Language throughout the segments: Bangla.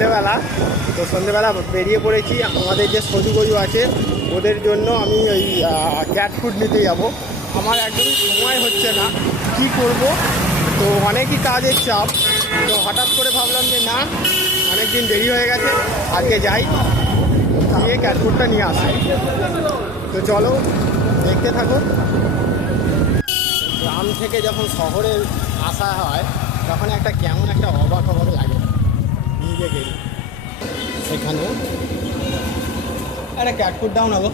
সন্ধেবেলা, তো সন্ধেবেলা বেরিয়ে পড়েছি। আমাদের যে সজু গজু আছে ওদের জন্য আমি ওই ক্যাট ফুড নিতে যাব। আমার একদমই সময় হচ্ছে না, কি করব, তো অনেকই কাজের চাপ। তো হঠাৎ করে ভাবলাম যে না, অনেকদিন দেরি হয়ে গেছে, আজকে যাই, গিয়ে ক্যাট ফুডটা নিয়ে আসি। তো চলো দেখতে থাকো। গ্রাম থেকে যখন শহরে আসা হয় তখন একটা কেমন একটা অবাক অবাক লাগে নিজেকে। সেখানে একটা ক্যাট ফুড দাও না গো।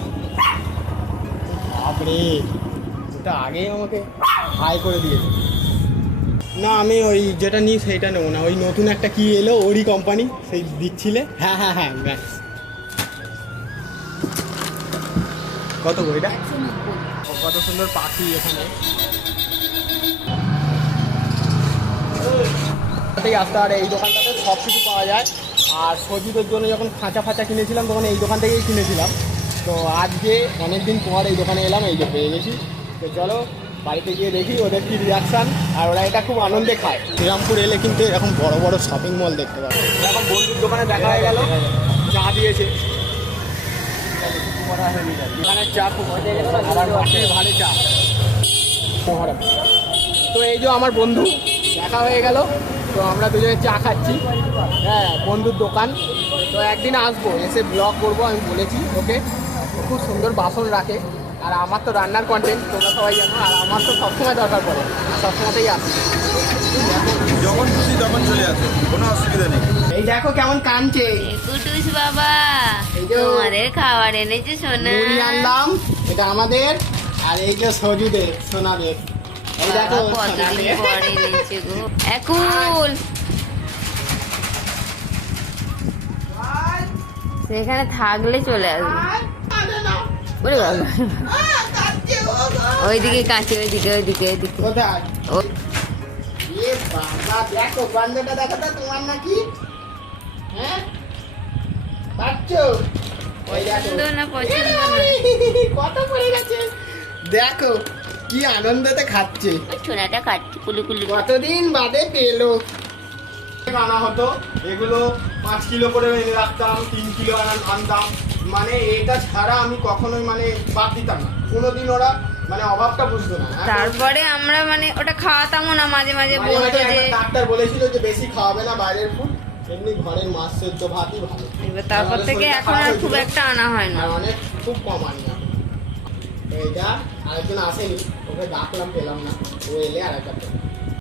বাপরে, ওটা আগেই আমাকে হাই করে দিয়েছে। না, আমি ওই যেটা নিই সেইটা নেবো না, ওই নতুন একটা কি এলো ওরই কোম্পানি, সেই দিচ্ছিলে। হ্যাঁ হ্যাঁ হ্যাঁ, ম্যাক্স। কত গো এটা? কত সুন্দর পাখি এখানে। আসতে আর এই দোকানটাতে সব কিছু পাওয়া যায়। আর সজীবের জন্য যখন খাঁচা ফাঁচা কিনেছিলাম তখন এই দোকান থেকেই কিনেছিলাম। তো আজকে অনেকদিন পর এই দোকানে এলাম, এই যে পেয়ে গেছি। তো চলো বাড়িতে গিয়ে দেখি ওদের কি রিয়াকশান। আর ওরা এটা খুব আনন্দে খায়। শ্রীরামপুর এলে কিন্তু এরকম বড় বড় শপিং মল দেখতে পাবো। এখন বন্ধুর দোকানে দেখা হয়ে গেল, চা দিয়েছে। এখানে চা খুব আবার ভালো চা। তো এই যে আমার বন্ধু দেখা হয়ে গেল, তো আমরা দুজনে চা খাচ্ছি। হ্যাঁ, বন্ধুর দোকান। তো একদিন আসবো, এসে ব্লগ করবো, আমি বলেছি ওকে। খুব সুন্দর বাসন রাখে। আর আমার তো রান্নার কন্টেন্ট তোমরা সবাই জানো, আর আমার তো সবসময় দরকার পড়ে, সবসময়তেই আসে। যখন খুশি তখন চলে আসে, কোনো অসুবিধা নেই। এই দেখো কেমন কাঁদছে কুটুস বাবা, এই যে তোমাদের খাবার এনেছে সোনা। মুড়ি আনলাম, এটা আমাদের। আর এই যে সজুদের, সোনাদের। এই দেখো বাবা কতদিন পরে এনেছে গো। একুল সেখানে থাকলে চলে আসবে। ওরে বাবা, ওইদিকে কাছে, ওইদিকে ওইদিকে ওইদিকে। কোথায়? ও- এ বাবা, দেখো গন্ধটা দেখো তো, তোমার নাকি? হ্যাঁ, পাচ্ছো? ওই দেখো। পছন্দ না পছন্দ না, কত পড়ে গেছে দেখো, কি আনন্দতে খাচ্ছে। ওই ছোনাটা কাটছি কুলু কুলু। কতদিন বাদে পেলো। আনা হতো এগুলো 5 কিলো করে এনে রাখতাম, 3 কিলো আনতাম। মানে এটা ছাড়া আমি কখনোই মানে বাদ দিতাম না কোনোদিন। ওরা মানে অভাবটা বুঝতো না। তারপরে আমরা মানে ওটা খাওয়াতামও না, মাঝে মাঝে মাঝে বলতো মাঝে যে একটা ডাক্তার বলেছিল যে বেশি খাওয়াবে না বাইরের ফুড, এমনি ঘরের মাছ সেদ্ধ ভাতই ভালো। এবার তারপর আমাদের থেকে শরীরটা এখন খারাপ আর খুব হয়েছিল, একটা আনা হয় না। আর অনেক খুব কম আনি আমি। তো এইটা আরেকজন আসেনি, ওকে ডাকলাম, পেলাম না, ও এলে আরেকটা।